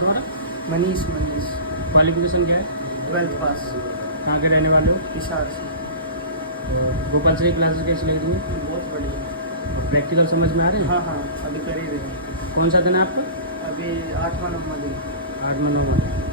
तुम्हारा? मनीष। क्वालिफिकेशन क्या है? 12th पास। कहाँ के रहने वाले हो? हिसार से। गोपाल से क्लासेस कैसी लगी तुम्हें? बहुत बढ़िया। प्रैक्टिकल समझ में आ रही है? हाँ हाँ, अभी कर ही रहे हैं। कौन सा दिन है आपका? अभी 8वां नंबर दिन। 8 नंबर।